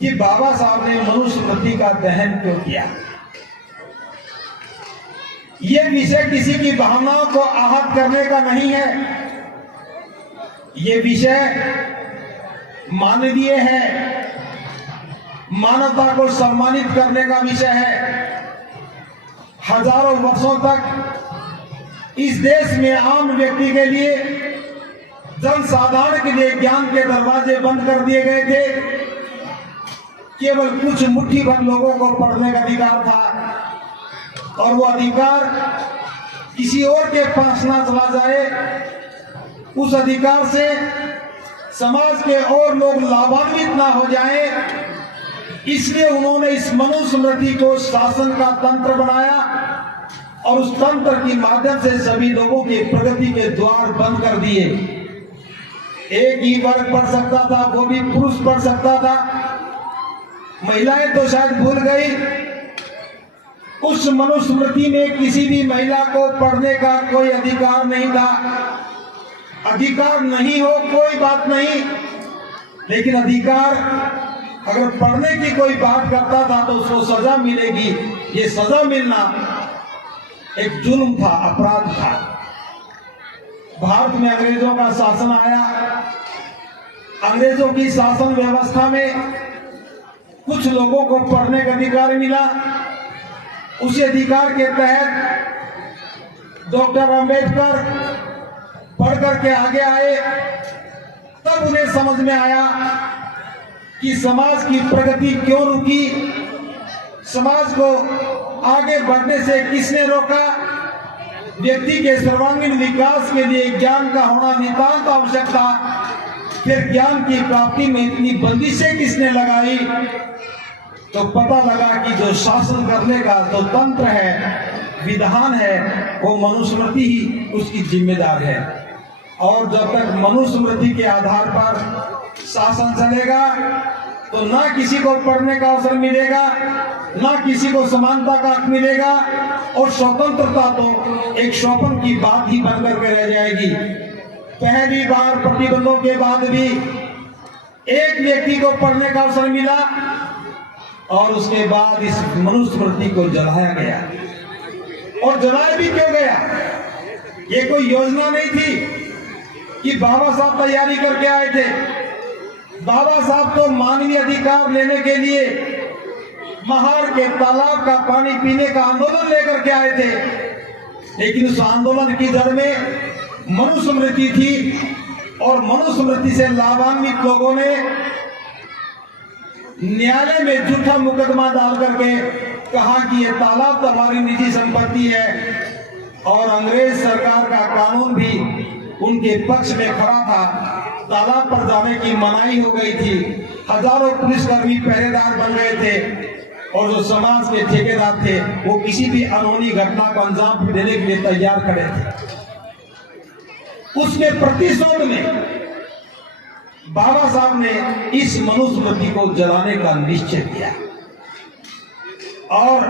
कि बाबा साहब ने मनुस्मृति का दहन क्यों किया। यह विषय किसी की भावनाओं को आहत करने का नहीं है, यह विषय मानवीय है, मानवता को सम्मानित करने का विषय है। हजारों वर्षों तक इस देश में आम व्यक्ति के लिए, जनसाधारण के लिए ज्ञान के दरवाजे बंद कर दिए गए थे। केवल कुछ मुट्ठी भर लोगों को पढ़ने का अधिकार था और वो अधिकार किसी और के पास ना चला जाए, उस अधिकार से समाज के और लोग लाभान्वित ना हो जाए, इसलिए उन्होंने इस मनुस्मृति को शासन का तंत्र बनाया और उस तंत्र के माध्यम से सभी लोगों की प्रगति के द्वार बंद कर दिए। एक ही वर्ग पढ़ सकता था, वो भी पुरुष पढ़ सकता था। महिलाएं तो शायद भूल गई, उस मनुस्मृति में किसी भी महिला को पढ़ने का कोई अधिकार नहीं था। अधिकार नहीं हो कोई बात नहीं, लेकिन अधिकार अगर पढ़ने की कोई बात करता था तो उसको सजा मिलेगी। ये सजा मिलना एक जुल्म था, अपराध था। भारत में अंग्रेजों का शासन आया। अंग्रेजों की शासन व्यवस्था में कुछ लोगों को पढ़ने का अधिकार मिला। उसी अधिकार के तहत डॉक्टर अंबेडकर पढ़ करके आगे आए। तब उन्हें समझ में आया कि समाज की प्रगति क्यों रुकी, समाज को आगे बढ़ने से किसने रोका, व्यक्ति के सर्वांगीण विकास के लिए ज्ञान का होना नितांत आवश्यक था। फिर ज्ञान की प्राप्ति में इतनी बंदिशें किसने लगाई, तो पता लगा कि जो शासन करने का जो तंत्र है, विधान है, वो मनुस्मृति ही उसकी जिम्मेदार है। और जब तक मनुस्मृति के आधार पर शासन चलेगा तो ना किसी को पढ़ने का अवसर मिलेगा, ना किसी को समानता का हक मिलेगा, और स्वतंत्रता तो एक स्वप्न की बात ही बनकर के रह जाएगी। पहली बार प्रतिबंधों के बाद भी एक व्यक्ति को पढ़ने का अवसर मिला और उसके बाद इस मनुस्मृति को जलाया गया। और जलाया भी क्यों गया? ये कोई योजना नहीं थी कि बाबा साहब तैयारी करके आए थे। बाबा साहब तो मानवीय अधिकार लेने के लिए महार के तालाब का पानी पीने का आंदोलन लेकर के आए थे, लेकिन उस आंदोलन की जड़ में मनुस्मृति थी। और मनुस्मृति से लाभान्वित लोगों ने न्यायालय में झूठा मुकदमा डाल करके कहा कि यह तालाब तो हमारी निजी संपत्ति है, और अंग्रेज सरकार का कानून भी उनके पक्ष में खड़ा था। तालाब पर जाने की मनाही हो गई थी। हजारों पुलिसकर्मी पहरेदार बन गए थे और जो समाज के ठेकेदार थे वो किसी भी अनहोनी घटना को अंजाम देने के लिए तैयार खड़े थे। उसके प्रतिशोध में बाबा साहब ने इस मनुस्मृति को जलाने का निश्चय किया। और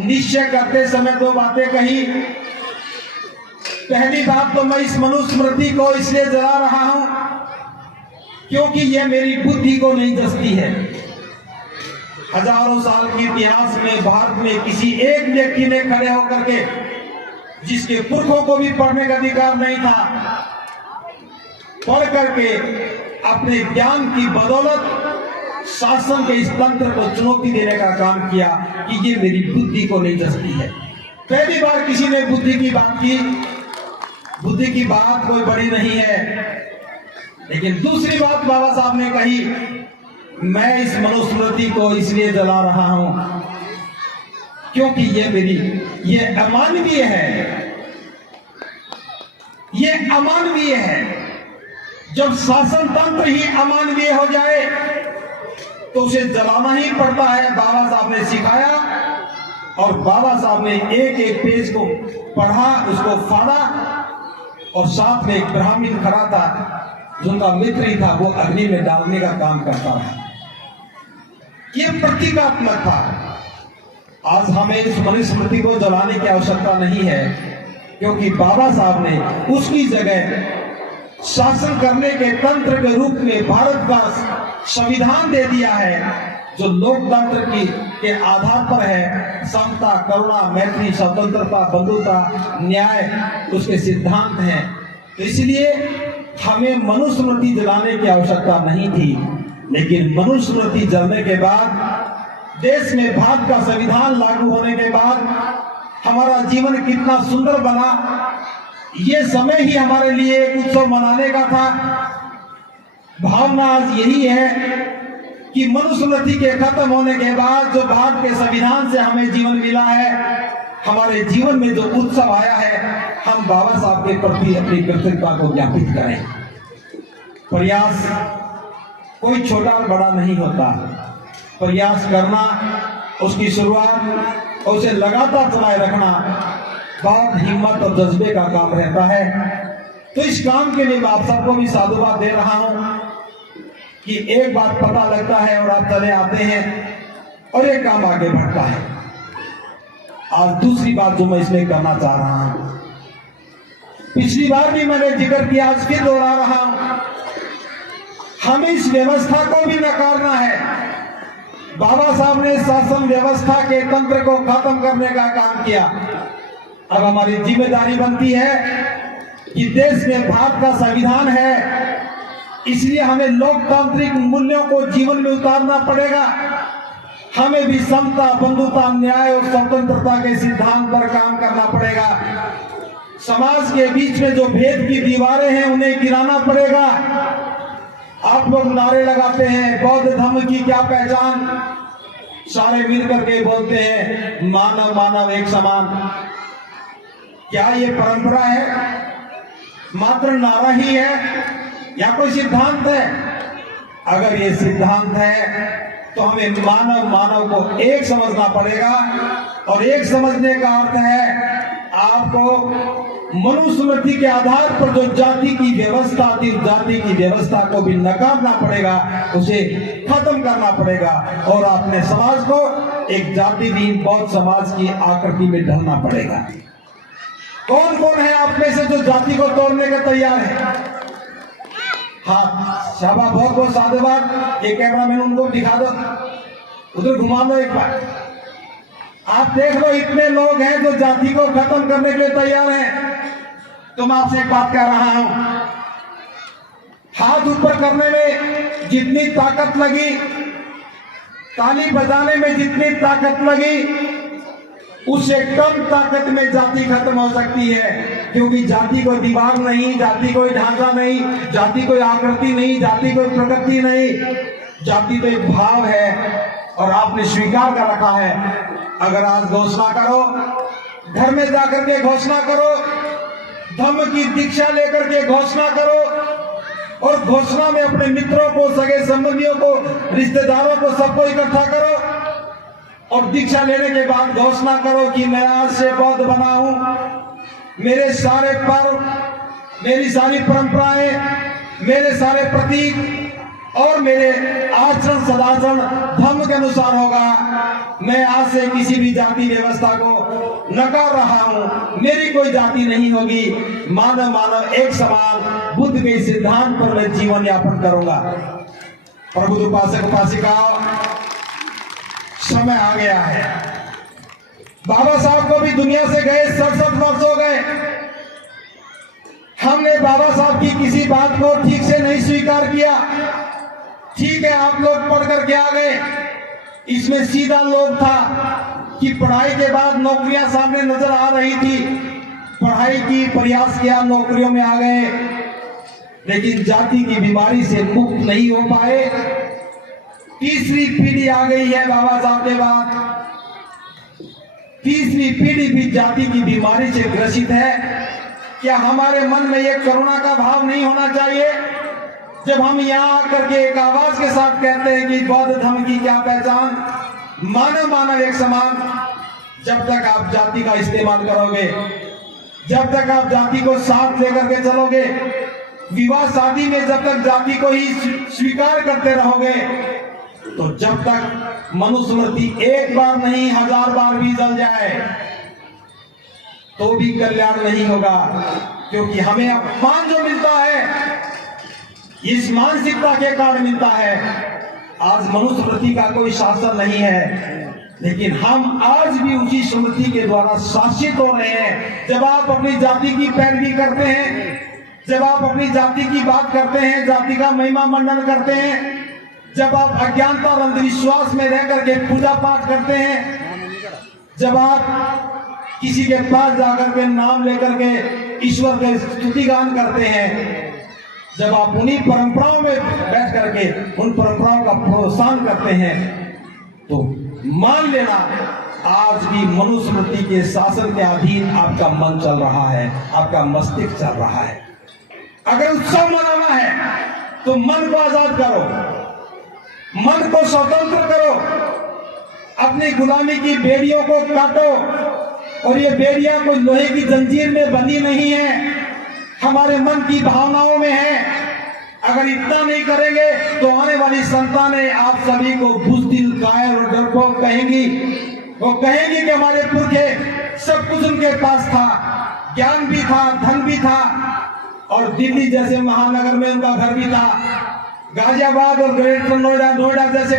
निश्चय करते समय दो बातें कही। पहली बात तो मैं इस मनुस्मृति को इसलिए जला रहा हूं क्योंकि यह मेरी बुद्धि को नहीं जचती है। हजारों साल के इतिहास में भारत में किसी एक व्यक्ति ने खड़े होकर के, जिसके पुरखों को भी पढ़ने का अधिकार नहीं था, पढ़ करके अपने ज्ञान की बदौलत शासन के इस तंत्र को चुनौती देने का काम किया कि ये मेरी बुद्धि को नहीं जचती है। पहली बार किसी ने बुद्धि की बात की। बुद्धि की बात कोई बड़ी नहीं है, लेकिन दूसरी बात बाबा साहब ने कही, मैं इस मनुस्मृति को इसलिए जला रहा हूं क्योंकि ये अमानवीय है। ये अमानवीय है। जब शासन तंत्र ही अमानवीय हो जाए तो उसे जलाना ही पड़ता है। बाबा साहब ने सिखाया और बाबा साहब ने एक एक पेज को पढ़ा, उसको फाड़ा, और साथ में एक ब्राह्मण खड़ा था जो उनका मित्र ही था, वो अग्नि में डालने का काम करता रहा। ये प्रतीकात्मक था। आज हमें इस मनुस्मृति को जलाने की आवश्यकता नहीं है, क्योंकि बाबा साहब ने उसकी जगह शासन करने के तंत्र के रूप में भारत का संविधान दे दिया है, जो लोकतंत्र के आधार पर है, समता, करुणा, मैत्री, स्वतंत्रता, बंधुता, न्याय, उसके सिद्धांत हैं। तो इसलिए हमें मनुस्मृति जलाने की आवश्यकता नहीं थी, लेकिन मनुस्मृति जलने के बाद, देश में भारत का संविधान लागू होने के बाद हमारा जीवन कितना सुंदर बना, ये समय ही हमारे लिए एक उत्सव मनाने का था। भावना आज यही है कि मनुस्मृति के खत्म होने के बाद जो भारत के संविधान से हमें जीवन मिला है, हमारे जीवन में जो उत्सव आया है, हम बाबा साहब के प्रति अपनी कृतज्ञता को ज्ञापित करें। प्रयास कोई छोटा और बड़ा नहीं होता, प्रयास करना, उसकी शुरुआत और उसे लगातार चलाए रखना बहुत हिम्मत और जज्बे का काम रहता है। तो इस काम के लिए मैं आप सबको भी साधुवाद दे रहा हूं कि एक बात पता लगता है और आप चले आते हैं और एक काम आगे बढ़ता है। आज दूसरी बात जो मैं इसमें करना चाह रहा हूं, पिछली बार भी मैंने जिक्र किया, आज फिर दोहरा रहा हूं, हमें इस व्यवस्था को भी नकारना है। बाबा साहब ने शासन व्यवस्था के तंत्र को खत्म करने का काम किया। अब हमारी जिम्मेदारी बनती है कि देश में भारत का संविधान है, इसलिए हमें लोकतांत्रिक मूल्यों को जीवन में उतारना पड़ेगा। हमें भी समता, बंधुता, न्याय और स्वतंत्रता के सिद्धांत पर काम करना पड़ेगा। समाज के बीच में जो भेद की दीवारें हैं, उन्हें गिराना पड़ेगा। आप लोग नारे लगाते हैं, बौद्ध धर्म की क्या पहचान, सारे मिलकर के बोलते हैं मानव मानव एक समान। क्या ये परंपरा है, मात्र नारा ही है या कोई सिद्धांत है? अगर ये सिद्धांत है तो हमें मानव मानव को एक समझना पड़ेगा, और एक समझने का अर्थ है आपको मनुस्मृति के आधार पर जो जाति की व्यवस्था थी, जाति की व्यवस्था को भी नकारना पड़ेगा, उसे खत्म करना पड़ेगा, और अपने समाज को एक जाति विहीन बौद्ध समाज की आकृति में ढलना पड़ेगा। कौन कौन है आप में से जो जाति को तोड़ने के तैयार है? हाँ, शाबाश, बहुत बहुत साधुवाद। ये कैमरामैन उनको दिखा दो, उधर घुमा दो एक बार। आप देख लो, इतने लोग हैं जो जाति को खत्म करने के लिए तैयार हैं। तो मैं आपसे एक बात कह रहा हूं, हाथ ऊपर करने में जितनी ताकत लगी, ताली बजाने में जितनी ताकत लगी, उससे कम ताकत में जाति खत्म हो सकती है। क्योंकि जाति कोई दीवार नहीं, जाति कोई ढांचा नहीं, जाति कोई आकृति नहीं, जाति कोई प्रकृति नहीं, जाति तो एक भाव है, और आपने स्वीकार कर रखा है। अगर आज घोषणा करो, घर में जाकर के घोषणा करो, धम्म की दीक्षा लेकर के घोषणा करो, और घोषणा में अपने मित्रों को, सगे संबंधियों को, रिश्तेदारों को, सबको इकट्ठा करो, और दीक्षा लेने के बाद घोषणा करो कि मैं आज से बौद्ध बना हूं। मेरे सारे पर्व, मेरी सारी परंपराएं, मेरे सारे प्रतीक और मेरे आचरण सदाचरण धर्म के अनुसार होगा। मैं आज से किसी भी जाति व्यवस्था को नकार रहा हूं, मेरी कोई जाति नहीं होगी, मानव मानव एक समान बुद्ध के सिद्धांत पर मैं जीवन यापन करूंगा। प्रभु उपासक उपासिकाओं, समय आ गया है। बाबा साहब को भी दुनिया से गए 67 वर्ष हो गए। हमने बाबा साहब की किसी बात को ठीक से नहीं स्वीकार किया। ठीक है, आप लोग पढ़ करके आ गए, इसमें सीधा लोग था कि पढ़ाई के बाद नौकरियां सामने नजर आ रही थी, पढ़ाई की, प्रयास किया, नौकरियों में आ गए, लेकिन जाति की बीमारी से मुक्त नहीं हो पाए। तीसरी पीढ़ी आ गई है बाबा साहब के बाद, तीसरी पीढ़ी भी जाति की बीमारी से ग्रसित है। क्या हमारे मन में एक करुणा का भाव नहीं होना चाहिए? जब हम यहाँ आकर के एक आवाज के साथ कहते हैं कि बौद्ध धर्म की क्या पहचान, मानव मानव एक समान, जब तक आप जाति का इस्तेमाल करोगे, जब तक आप जाति को साथ लेकर के चलोगे, विवाह शादी में जब तक जाति को ही स्वीकार करते रहोगे, तो जब तक मनुस्मृति एक बार नहीं 1000 बार भी जल जाए तो भी कल्याण नहीं होगा। क्योंकि हमें अपमान जो मिलता है, इस मानसिकता के कारण मिलता है आज मनुस्मृति का कोई शासन नहीं है, लेकिन हम आज भी उसी स्मृति के द्वारा शासित हो रहे हैं। जब आप अपनी जाति की पैरवी करते हैं, जब आप अपनी जाति की बात करते हैं, जाति का महिमा मंडन करते हैं, जब आप अज्ञानता और अंधविश्वास में रह करके पूजा पाठ करते हैं, जब आप किसी के पास जाकर के नाम लेकर के ईश्वर के स्तुति गान करते हैं, जब आप उन्हीं परंपराओं में बैठ करके उन परंपराओं का प्रोत्साहन करते हैं, तो मान लेना आज भी मनुस्मृति के शासन के अधीन आपका मन चल रहा है, आपका मस्तिष्क चल रहा है। अगर उत्सव मनाना है तो मन को आजाद करो, मन को स्वतंत्र करो, अपनी गुलामी की बेड़ियों को काटो। और ये बेड़ियां कोई लोहे की जंजीर में बंधी नहीं है, हमारे मन की भावनाओं में है। अगर इतना नहीं करेंगे तो आने वाली संतानें आप सभी को बुज़दिल, कायर और डरपोक कहेंगी। वो कहेंगी कि हमारे पुरखे सब कुछ उनके पास था, ज्ञान भी था, धन भी था, और दिल्ली जैसे महानगर में उनका घर भी था, गाजियाबाद और ग्रेटर नोएडा जैसे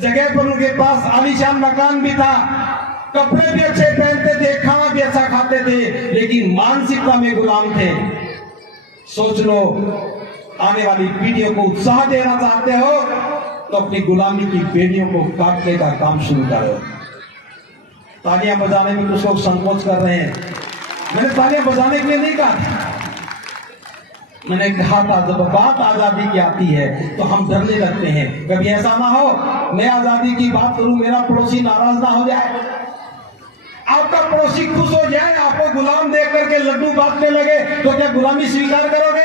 जगह पर उनके पास आलीशान मकान भी था, कपड़े भी अच्छे पहनते थे, खाना भी अच्छा खाते थे, लेकिन मानसिकता में गुलाम थे। सोच लो, आने वाली पीढ़ियों को उत्साह देना चाहते हो तो अपनी गुलामी की बेड़ियों को काटने का काम शुरू करो। तालियां बजाने में कुछ लोग संकोच कर रहे हैं। मैंने तालियां बजाने के लिए नहीं कहा, मैंने कहा था जब बात आजादी की आती है तो हम डरने लगते हैं। कभी ऐसा ना हो मैं आजादी की बात करूं, मेरा पड़ोसी नाराज ना हो जाए, आपका पड़ोसी खुश हो जाए, आपको गुलाम देख करके लड्डू बांटने लगे, तो क्या गुलामी स्वीकार करोगे?